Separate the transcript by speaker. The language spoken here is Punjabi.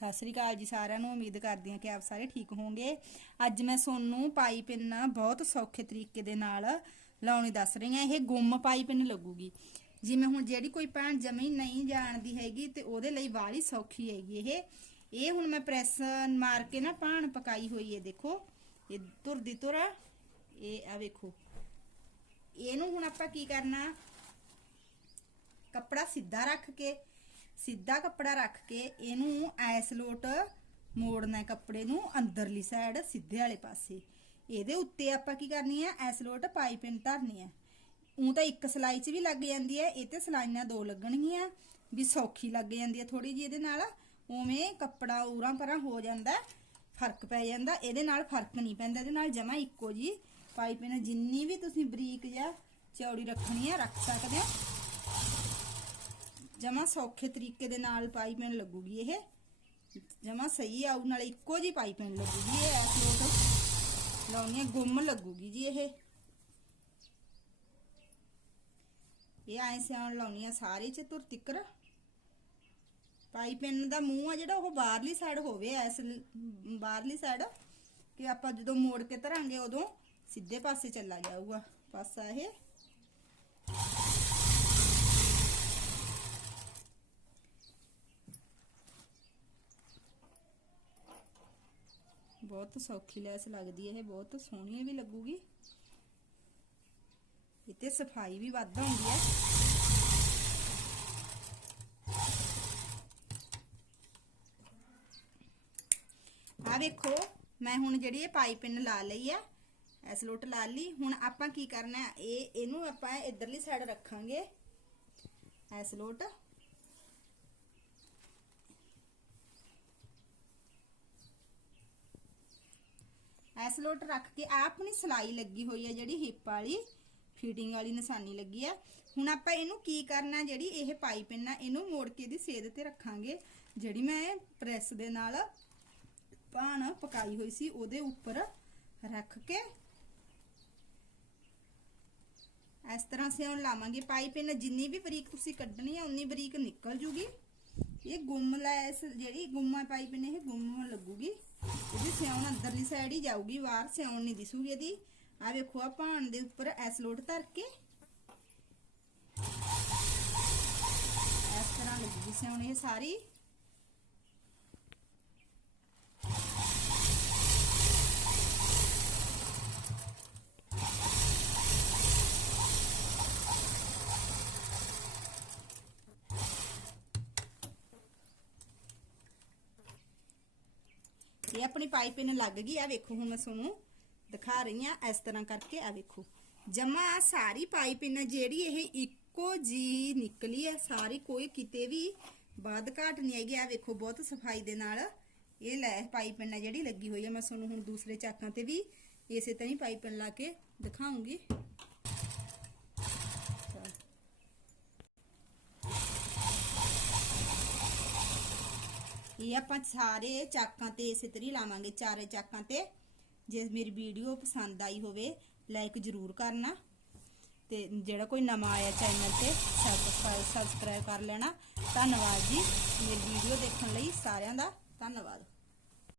Speaker 1: ਸਤਿ ਸ੍ਰੀ ਅਕਾਲ ਜੀ ਸਾਰਿਆਂ ਨੂੰ, ਉਮੀਦ ਕਰਦੀ ਹਾਂ ਕਿ ਆਪ ਸਾਰੇ ਠੀਕ ਹੋਵੋਗੇ। ਅੱਜ ਮੈਂ ਤੁਹਾਨੂੰ ਪਾਈ ਬਹੁਤ ਸੌਖੇ ਤਰੀਕੇ ਦੇ ਨਾਲ ਲਾਉਣੀ ਦੱਸ ਰਹੀ ਹਾਂ, ਇਹ ਗੁੰਮ ਪਾਈ ਲੱਗੂਗੀ। ਜਿਵੇਂ ਹੁਣ ਜਿਹੜੀ ਕੋਈ ਭੈਣ ਜਮੀ ਨਹੀਂ ਜਾਣਦੀ ਹੈਗੀ ਤੇ ਉਹਦੇ ਲਈ ਵਾਲੀ ਸੌਖੀ ਹੈਗੀ ਇਹ। ਇਹ ਹੁਣ ਮੈਂ ਪ੍ਰੈਸ ਮਾਰ ਕੇ ਨਾ ਪਾਣ ਪਕਾਈ ਹੋਈ ਹੈ, ਦੇਖੋ। ਇਹ ਤੁਰਦੀ ਤੁਰ ਇਹ ਆ ਵੇਖੋ। ਇਹਨੂੰ ਹੁਣ ਆਪਾਂ ਕੀ ਕਰਨਾ? ਕੱਪੜਾ ਸਿੱਧਾ ਰੱਖ ਕੇ ਸਿੱਧਾ ਕੱਪੜਾ ਰੱਖ ਕੇ ਇਹਨੂੰ ਐਸ ਲੋਟ ਮੋੜਨਾ ਕੱਪੜੇ ਨੂੰ, ਅੰਦਰਲੀ ਸਾਈਡ ਸਿੱਧੇ ਵਾਲੇ ਪਾਸੇ। ਇਹਦੇ ਉੱਤੇ ਆਪਾਂ ਕੀ ਕਰਨੀ ਹੈ? ਐਸ ਲੋਟ ਪਾਈਪਿੰਗ ਧਰਨੀ ਹੈ। ਉਹ ਤਾਂ ਇੱਕ ਸਲਾਈ 'ਚ ਵੀ ਲੱਗ ਜਾਂਦੀ ਹੈ, ਇਹ ਤੇ ਸਲਾਈਆਂ ਦੋ ਲੱਗਣਗੀਆਂ। ਵੀ ਸੌਖੀ ਲੱਗ ਜਾਂਦੀ ਹੈ ਥੋੜੀ ਜਿਹੀ ਇਹਦੇ ਨਾਲ। ਉਵੇਂ ਕੱਪੜਾ ਉਰਾਂ ਪਰਾਂ ਹੋ ਜਾਂਦਾ ਫ਼ਰਕ ਪੈ ਜਾਂਦਾ, ਇਹਦੇ ਨਾਲ ਫ਼ਰਕ ਨਹੀਂ ਪੈਂਦਾ, ਇਹਦੇ ਨਾਲ ਜਮਾ ਇੱਕੋ ਜੀ ਪਾਈਪਿੰਗ ਜਿੰਨੀ ਵੀ ਤੁਸੀਂ ਬਰੀਕ ਜਾਂ ਚੌੜੀ ਰੱਖਣੀ ਹੈ, ਰੱਖ ਸਕਦੇ ਹੋ। ਜਮਾ ਸੌਖੇ ਤਰੀਕੇ ਦੇ ਨਾਲ ਪਾਈਪਿੰਗ ਲੱਗੂਗੀ ਇਹ। ਜਮਾ ਸਹੀ ਆਉ ਨਾਲ ਇੱਕੋ ਜੀ ਪਾਈਪਿੰਗ ਲੱਗੂਗੀ ਇਹ ਐਸ ਲੋਟ ਲਾਉਣੀ ਹੈ ਗੁੰਮ ਲੱਗੂਗੀ ਜੀ ਇਹ। ਇਹ ਐਂ ਸਿਆਣ ਲਾਉਣੀ ਆ ਸਾਰੇ ਚ ਤੁਰ ਤਿੱਕਰ। ਪਾਈਪਿੰਗ ਦਾ ਮੂੰਹ ਆ ਜਿਹੜਾ, ਉਹ ਬਾਹਰਲੀ ਸਾਈਡ ਹੋਵੇ ਐਸ ਲ- ਬਾਹਰਲੀ ਸਾਈਡ ਕਿ ਆਪਾਂ ਜਦੋਂ ਮੋੜ ਕੇ ਧਰਾਂਗੇ ਉਦੋਂ ਸਿੱਧੇ ਪਾਸੇ ਚੱਲਾ ਜਾਊਗਾ। ਪਾਸਾ ਇਹ। ਬਹੁਤ ਸੌਖੀ ਲੈਸ ਲੱਗਦੀ ਹੈ, ਇਹ ਬਹੁਤ ਸੋਹਣੀ ਵੀ ਲੱਗੂਗੀ। ਇਹ ਸਫ਼ਾਈ ਵੀ ਵੱਧ ਹੁੰਦੀ ਹੈ। ਆ ਵੇਖੋ, ਮੈਂ ਹੁਣ ਜਿਹੜੀ ਇਹ ਪਾਈਪਿੰਨ ਲਾ ਲਈ ਆ ਐਸ ਲੋਟ ਲਾ ਲਈ। ਹੁਣ ਆਪਾਂ ਕੀ ਕਰਨਾ, ਇਹ ਇਹਨੂੰ ਆਪਾਂ ਇਧਰਲੀ ਸਾਈਡ ਰੱਖਾਂਗੇ ਐਸ ਲੋਟ। ਐਸ ਲੋਟ ਰੱਖ ਕੇ ਆ ਆਪਣੀ ਸਲਾਈ ਲੱਗੀ ਹੋਈ ਹੈ ਜਿਹੜੀ ਹਿੱਪ ਵਾਲੀ ਫਿਟਿੰਗ ਵਾਲੀ ਨਿਸ਼ਾਨੀ ਲੱਗੀ ਹੈ ਹੁਣ ਆਪਾਂ ਇਹਨੂੰ ਕੀ ਕਰਨਾ, ਜਿਹੜੀ ਇਹ ਪਾਈਪਿੰਨ ਆ ਇਹਨੂੰ ਮੋੜ ਕੇ ਦੀ ਸੇਧ ਤੇ ਰੱਖਾਂਗੇ। ਜਿਹੜੀ ਮੈਂ ਪ੍ਰੈਸ ਦੇ ਨਾਲ ਪਾਣ ਪਕਾਈ ਹੋਈ ਸੀ, ਉਹਦੇ ਉੱਪਰ ਰੱਖ ਕੇ ਇਸ ਤਰ੍ਹਾਂ ਸਿਉਣ ਲਾਵਾਂਗੇ। ਪਾਈਪਿੰਨ ਜਿੰਨੀ ਵੀ ਬਰੀਕ ਤੁਸੀਂ ਕੱਢਣੀ ਹੈ ਉਨੀ ਬਰੀਕ ਨਿਕਲ ਜੂਗੀ। ਇਹ ਗੁੰਮ ਲੈਸ ਜਿਹੜੀ ਗੁੰਮਾ ਪਾਈਪਿੰਨ ਇਹ ਗੁੰਮ ਲੱਗੂਗੀ। ਇਹਦੀ ਸਿਉਣ ਅੰਦਰਲੀ ਸਾਈਡ ਹੀ ਜਾਊਗੀ, ਬਾਹਰ ਸਿਉਣ ਨਹੀਂ ਦਿਸੂਗੀ ਇਹਦੀ। ਆ ਵੇਖੋ ਆ ਭਾਣ ਦੇ ਉੱਪਰ ਐਸ ਲੋਟ ਧਰ ਕੇ। ਇਸ ਤਰ੍ਹਾਂ ਲੱਗੂਗੀ ਸਿਉਣ ਇਹ ਸਾਰੀ। ਇਹ ਆਪਣੀ ਪਾਈਪਿੰਨ ਲੱਗ ਗਈ ਆ ਵੇਖੋ ਹੁਣ ਮੈਂ ਤੁਹਾਨੂੰ ਦਿਖਾ ਰਹੀ ਆ ਇਸ ਤਰ੍ਹਾਂ ਕਰਕੇ ਆ ਵੇਖੋ। ਜਮਾ ਸਾਰੀ ਪਾਈਪਿੰਨ ਜਿਹੜੀ ਇਹ ਇੱਕੋ ਜੀ ਨਿਕਲੀ ਹੈ, ਸਾਰੀ ਕੋਈ ਕਿਤੇ ਵੀ ਬਾਦ ਘਾਟ ਨਹੀਂ ਹੈਗੀ। ਆ ਵੇਖੋ, ਬਹੁਤ ਸਫ਼ਾਈ ਦੇ ਨਾਲ ਇਹ ਲੈ ਪਾਈਪਿੰਨ ਆ ਜਿਹੜੀ ਲੱਗੀ ਹੋਈ ਹੈ। ਮੈਂ ਤੁਹਾਨੂੰ ਹੁਣ ਦੂਸਰੇ ਚਾਕਾਂ ਤੇ ਵੀ ਇਸੇ ਤਰ੍ਹਾਂ ਹੀ ਪਾਈਪਿੰਨ ਲਾ ਕੇ ਦਿਖਾਉਂਗੀ। ਇਹ ਆਪਾਂ ਸਾਰੇ ਚਾਕਾਂ ਤੇ ਇਸੇ ਤਰੀ ਲਾਵਾਂਗੇ, ਚਾਰੇ ਚਾਕਾਂ ਤੇ। ਜੇ ਮੇਰੀ ਵੀਡੀਓ ਪਸੰਦ ਆਈ ਹੋਵੇ ਲਾਈਕ ਜ਼ਰੂਰ ਕਰਨਾ। ਤੇ ਜਿਹੜਾ ਕੋਈ ਨਵਾਂ ਆਇਆ ਚੈਨਲ ਤੇ ਸਬਸਕ੍ਰਾਈਬ ਕਰ ਲੈਣਾ। ਧੰਨਵਾਦ ਜੀ। ਮੇਰੀ ਵੀਡੀਓ ਦੇਖਣ ਲਈ ਸਾਰਿਆਂ ਦਾ ਧੰਨਵਾਦ।